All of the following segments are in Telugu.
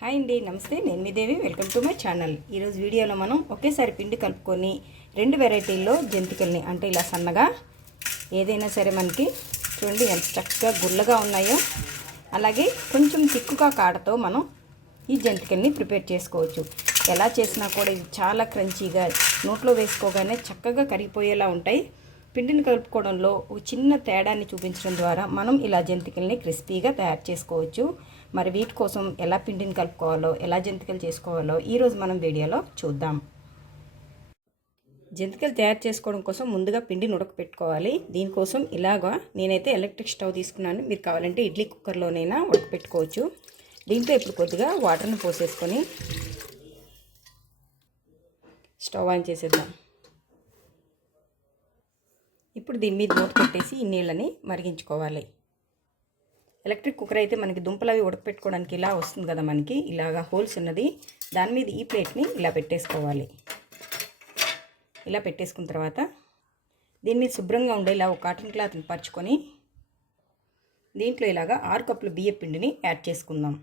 హాయ్ అండి, నమస్తే. నేను మీ Devi. Welcome to my channel. ఈరోజు వీడియోలో మనం ఒకేసారి పిండి కలుపుకొని 2 వెరైటీల్లో జంతికల్ని అంటే ఇలా సన్నగా ఏదైనా సరే మనకి చూడండి ఎంత చక్కగా గుల్లగా ఉన్నాయో, అలాగే కొంచెం తిక్కుగా కాడతో మనం ఈ జంతికల్ని ప్రిపేర్ చేసుకోవచ్చు. ఎలా చేసినా కూడా ఇది చాలా క్రంచీగా నోట్లో వేసుకోగానే చక్కగా కరిగిపోయేలా ఉంటాయి. పిండిని కలుపుకోవడంలో ఒక చిన్న తేడాన్ని చూపించడం ద్వారా మనం ఇలా జంతికల్ని క్రిస్పీగా తయారు చేసుకోవచ్చు. మరి వీటి కోసం ఎలా పిండిని కలుపుకోవాలో, ఎలా జంతికలు చేసుకోవాలో ఈరోజు మనం వీడియోలో చూద్దాం. జంతికలు తయారు చేసుకోవడం కోసం ముందుగా పిండిని ఉడకపెట్టుకోవాలి. దీనికోసం ఇలాగా నేనైతే ఎలక్ట్రిక్ స్టవ్ తీసుకున్నాను. మీరు కావాలంటే ఇడ్లీ కుక్కర్లోనైనా ఉడకపెట్టుకోవచ్చు. దీంట్లో ఇప్పుడు కొద్దిగా వాటర్ని పోసేసుకొని స్టవ్ ఆన్ చేసేద్దాం. ఇప్పుడు దీని మీద మూత పెట్టేసి ఈ నీళ్ళని మరిగించుకోవాలి. ఎలక్ట్రిక్ కుక్కర్ అయితే మనకి దుంపలు అవి ఉడకపెట్టుకోవడానికి ఇలా వస్తుంది కదా, మనకి ఇలాగా హోల్స్ ఉన్నది. దాని మీద ఈ ప్లేట్ని ఇలా పెట్టేసుకోవాలి. ఇలా పెట్టేసుకున్న తర్వాత దీని మీద శుభ్రంగా ఉండే ఇలా ఒక కాటన్ క్లాత్ని పరుచుకొని దీంట్లో ఇలాగా 6 కప్పుల బియ్య పిండిని యాడ్ చేసుకుందాం.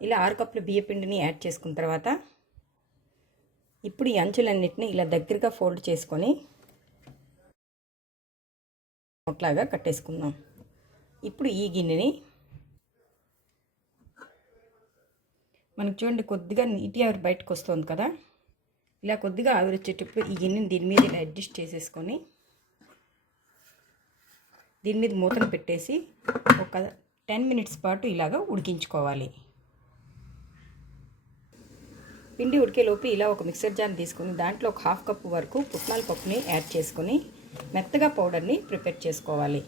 ఇలా 6 కప్పుల బియ్య పిండిని యాడ్ చేసుకున్న తర్వాత ఇప్పుడు ఈ అంచులన్నిటిని ఇలా దగ్గరగా ఫోల్డ్ చేసుకొని అట్లాగా కట్టేసుకుందాం. ఇప్పుడు ఈ గిన్నెని మనకు చూడండి కొద్దిగా నీటి ఆవిరి బయటకు వస్తుంది కదా, ఇలా కొద్దిగా ఆవిరి వచ్చేటప్పుడు ఈ గిన్నెని దీని మీద ఇలా అడ్జస్ట్ చేసేసుకొని దీని మీద మూతను పెట్టేసి ఒక 10 మినిట్స్ పాటు ఇలాగా ఉడికించుకోవాలి. పిండి ఉడికేలోపు ఇలా ఒక మిక్సర్ జార్ తీసుకొని దాంట్లో ఒక 1/2 కప్పు వరకు పుట్నాల పప్పుని యాడ్ చేసుకొని మెత్తగా పౌడర్ని ప్రిపేర్ చేసుకోవాలి.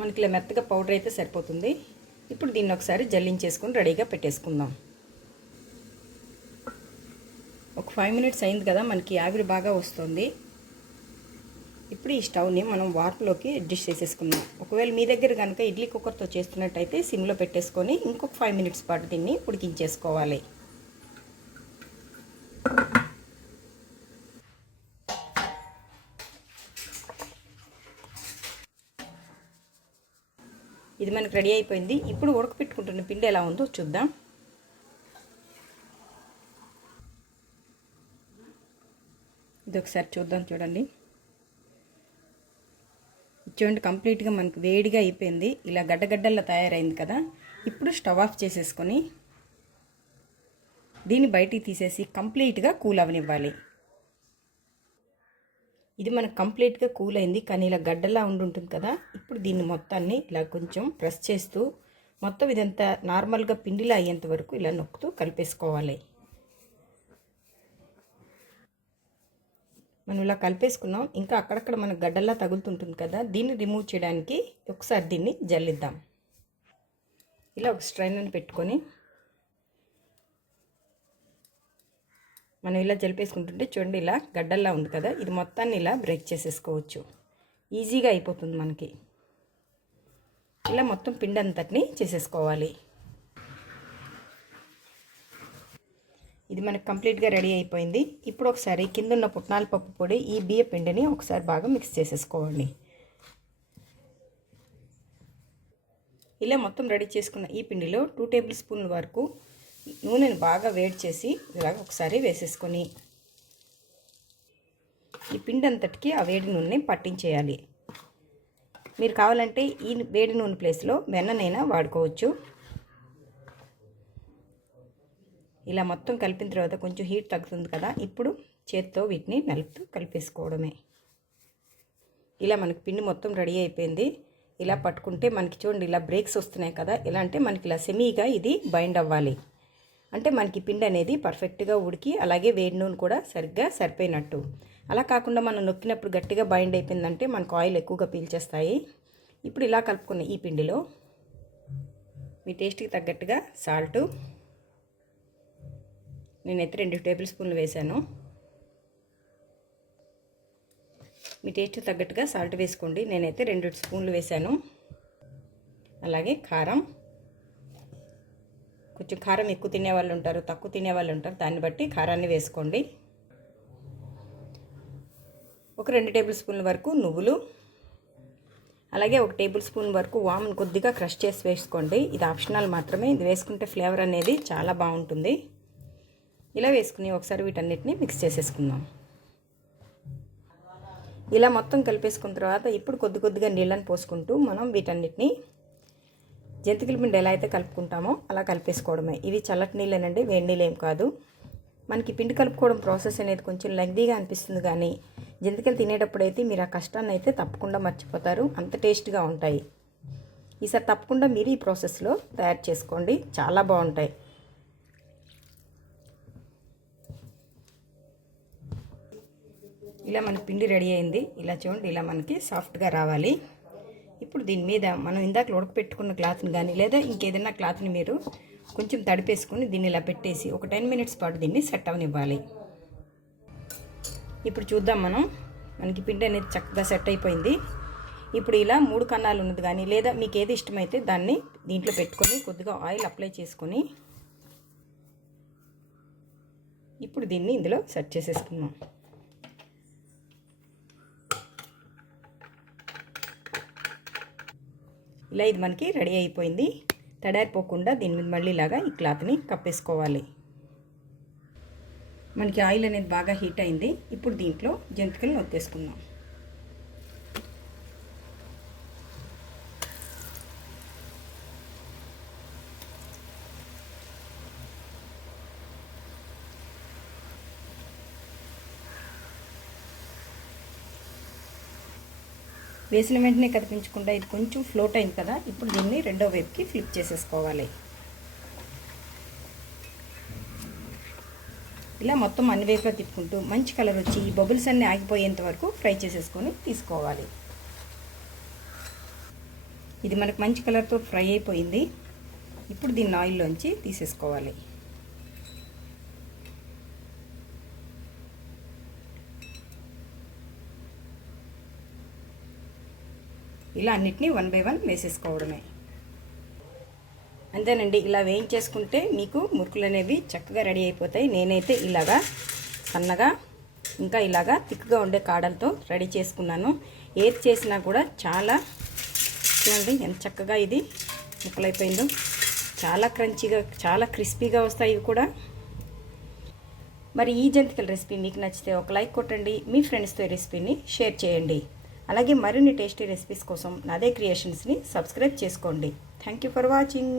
మనకి ఇలా మెత్తగా పౌడర్ అయితే సరిపోతుంది. ఇప్పుడు దీన్ని ఒకసారి జల్లించేసుకొని రెడీగా పెట్టేసుకుందాం. ఒక 5 మినిట్స్ అయింది కదా, మనకి ఆవిరి బాగా వస్తుంది. ఇప్పుడు ఈ స్టవ్ని మనం వార్పులోకి అడ్జస్ట్ చేసేసుకుందాం. ఒకవేళ మీ దగ్గర కనుక ఇడ్లీ కుక్కర్తో చేస్తున్నట్టయితే సిమ్లో పెట్టేసుకొని ఇంకొక 5 మినిట్స్ పాటు దీన్ని ఉడికించేసుకోవాలి. ఇది మనకు రెడీ అయిపోయింది. ఇప్పుడు ఉడకపెట్టుకుంటున్న పిండి ఎలా ఉందో చూద్దాం. ఇది ఒకసారి చూద్దాం. చూడండి చూడండి కంప్లీట్గా మనకు వేడిగా అయిపోయింది. ఇలా గడ్డగడ్డల్లో తయారైంది కదా. ఇప్పుడు స్టవ్ ఆఫ్ చేసేసుకొని దీన్ని బయటికి తీసేసి కంప్లీట్గా కూల్ అవనివ్వాలి. ఇది మనకు కంప్లీట్గా కూల్ అయింది, కానీ ఇలా గడ్డలా ఉంటుంది కదా. ఇప్పుడు దీన్ని మొత్తాన్ని ఇలా కొంచెం ప్రెస్ చేస్తూ మొత్తం ఇదంతా నార్మల్గా పిండిలా అయ్యేంత వరకు ఇలా నొక్కుతూ కలిపేసుకోవాలి. మనం ఇలా కలిపేసుకున్నాం. ఇంకా అక్కడక్కడ మనకు గడ్డల్లా తగులుతుంటుంది కదా, దీన్ని రిమూవ్ చేయడానికి ఒకసారి దీన్ని జల్లిద్దాం. ఇలా ఒక స్ట్రైనర్ని పెట్టుకొని మనం ఇలా జలిపేసుకుంటుంటే చూడండి ఇలా గడ్డల్లా ఉంది కదా, ఇది మొత్తాన్ని ఇలా బ్రేక్ చేసేసుకోవచ్చు. ఈజీగా అయిపోతుంది మనకి. ఇలా మొత్తం పిండి అంతటిని చేసేసుకోవాలి. ఇది మనకు కంప్లీట్గా రెడీ అయిపోయింది. ఇప్పుడు ఒకసారి కింద ఉన్న పుట్నాల పప్పు పొడి ఈ బియ్య పిండిని ఒకసారి బాగా మిక్స్ చేసేసుకోవాలి. ఇలా మొత్తం రెడీ చేసుకున్న ఈ పిండిలో 2 టేబుల్ స్పూన్ల వరకు నూనెని బాగా వేడి చేసి ఇలాగ ఒకసారి వేసేసుకొని ఈ పిండి అంతటికి ఆ వేడి నూనెని పట్టించేయాలి. మీరు కావాలంటే ఈ వేడి నూనె ప్లేస్లో వెన్ననైనా వాడుకోవచ్చు. ఇలా మొత్తం కలిపిన తర్వాత కొంచెం హీట్ తగ్గుతుంది కదా, ఇప్పుడు చేత్తో వీటిని నలుపుతూ కలిపేసుకోవడమే. ఇలా మనకి పిండి మొత్తం రెడీ అయిపోయింది. ఇలా పట్టుకుంటే మనకి చూడండి ఇలా బ్రేక్స్ వస్తున్నాయి కదా, ఇలా అంటే మనకి ఇలా సెమీగా ఇది బైండ్ అవ్వాలి. అంటే మనకి పిండి అనేది పర్ఫెక్ట్గా ఉడికి అలాగే వేడి నూనె కూడా సరిగ్గా సరిపోయినట్టు. అలా కాకుండా మనం నొక్కినప్పుడు గట్టిగా బైండ్ అయిపోయిందంటే మనకు ఆయిల్ ఎక్కువగా పీల్చేస్తాయి. ఇప్పుడు ఇలా కలుపుకున్న ఈ పిండిలో మీ టేస్ట్కి తగ్గట్టుగా సాల్టు, నేనైతే 2 టేబుల్ స్పూన్లు వేసాను. మీ టేస్ట్ తగ్గట్టుగా సాల్ట్ వేసుకోండి. నేనైతే 2 స్పూన్లు వేసాను. అలాగే కారం, కొంచెం కారం ఎక్కువ తినేవాళ్ళు ఉంటారు, తక్కువ తినేవాళ్ళు ఉంటారు, దాన్ని బట్టి కారాన్ని వేసుకోండి. ఒక 2 టేబుల్ స్పూన్ల వరకు నువ్వులు, అలాగే 1 టేబుల్ స్పూన్ వరకు వామును కొద్దిగా క్రష్ చేసి వేసుకోండి. ఇది ఆప్షనల్ మాత్రమే. ఇది వేసుకుంటే ఫ్లేవర్ అనేది చాలా బాగుంటుంది. ఇలా వేసుకుని ఒకసారి వీటన్నిటిని మిక్స్ చేసేసుకుందాం. ఇలా మొత్తం కలిపేసుకున్న తర్వాత ఇప్పుడు కొద్దిగా నీళ్ళని పోసుకుంటూ మనం వీటన్నిటిని జంతికల పిండి ఎలా అయితే కలుపుకుంటామో అలా కలిపేసుకోవడమే. ఇవి చల్లటి నీళ్ళేనండి, వేడి నీళ్ళు ఏం కాదు. మనకి పిండి కలుపుకోవడం ప్రాసెస్ అనేది కొంచెం లెంగ్దీగా అనిపిస్తుంది, కానీ జంతికలు తినేటప్పుడు అయితే మీరు ఆ కష్టాన్ని అయితే తప్పకుండా మర్చిపోతారు. అంత టేస్ట్గా ఉంటాయి. ఈసారి తప్పకుండా మీరు ఈ ప్రాసెస్లో తయారు చేసుకోండి, చాలా బాగుంటాయి. ఇలా మన పిండి రెడీ అయింది. ఇలా చూడండి, ఇలా మనకి సాఫ్ట్గా రావాలి. ఇప్పుడు దీని మీద మనం ఇందాక ఉడకపెట్టుకున్న క్లాత్ని కానీ లేదా ఇంకేదైనా క్లాత్ని మీరు కొంచెం తడిపేసుకుని దీన్ని ఇలా పెట్టేసి ఒక 10 మినిట్స్ పాటు దీన్ని సెట్ అవనివ్వాలి. ఇప్పుడు చూద్దాం మనకి పిండి అనేది చక్కగా సెట్ అయిపోయింది. ఇప్పుడు ఇలా 3 కన్నాలు ఉన్నది కానీ లేదా మీకు ఏది ఇష్టమైతే దాన్ని దీంట్లో పెట్టుకొని కొద్దిగా ఆయిల్ అప్లై చేసుకొని ఇప్పుడు దీన్ని ఇందులో సెట్ చేసేసుకుందాం. ఇలా ఇది మనకి రెడీ అయిపోయింది. తడారిపోకుండా దీని మీద మళ్ళీ ఇలాగా ఈ క్లాత్ని కప్పేసుకోవాలి. మనకి ఆయిల్ అనేది బాగా హీట్ అయింది. ఇప్పుడు దీంట్లో జంతికలను ఒత్తేసుకుందాం. వేసిన వెంటనే కదిపించకుండా ఇది కొంచెం ఫ్లోట్ అయింది కదా, ఇప్పుడు దీన్ని రెండో వైపుకి ఫ్లిప్ చేసేసుకోవాలి. ఇలా మొత్తం అన్ని వైపులా తిప్పుకుంటూ మంచి కలర్ వచ్చి ఈ బబుల్స్ అన్నీ ఆగిపోయేంత వరకు ఫ్రై చేసేసుకొని తీసుకోవాలి. ఇది మనకు మంచి కలర్తో ఫ్రై అయిపోయింది. ఇప్పుడు దీన్ని ఆయిల్లోంచి తీసేసుకోవాలి. ఇలా అన్నిటినీ 1 బై 1 వేసేసుకోవడమే. అంతేనండి. ఇలా వేయించేసుకుంటే మీకు మురుకులు అనేవి చక్కగా రెడీ అయిపోతాయి. నేనైతే ఇలాగా సన్నగా ఇంకా ఇలాగా థిక్గా ఉండే కాడలతో రెడీ చేసుకున్నాను. ఏది చేసినా కూడా చాలా చూడండి ఎంత చక్కగా ఇది ముక్కలైపోయిందో. చాలా క్రంచీగా చాలా క్రిస్పీగా వస్తాయి ఇవి కూడా. మరి ఈ జంతికల రెసిపీ మీకు నచ్చితే ఒక లైక్ కొట్టండి. మీ ఫ్రెండ్స్తో ఈ రెసిపీని షేర్ చేయండి. అలాగే మరిన్ని టేస్టీ రెసిపీస్ కోసం నాదే క్రియేషన్స్ని సబ్స్క్రైబ్ చేసుకోండి. Thank you for watching.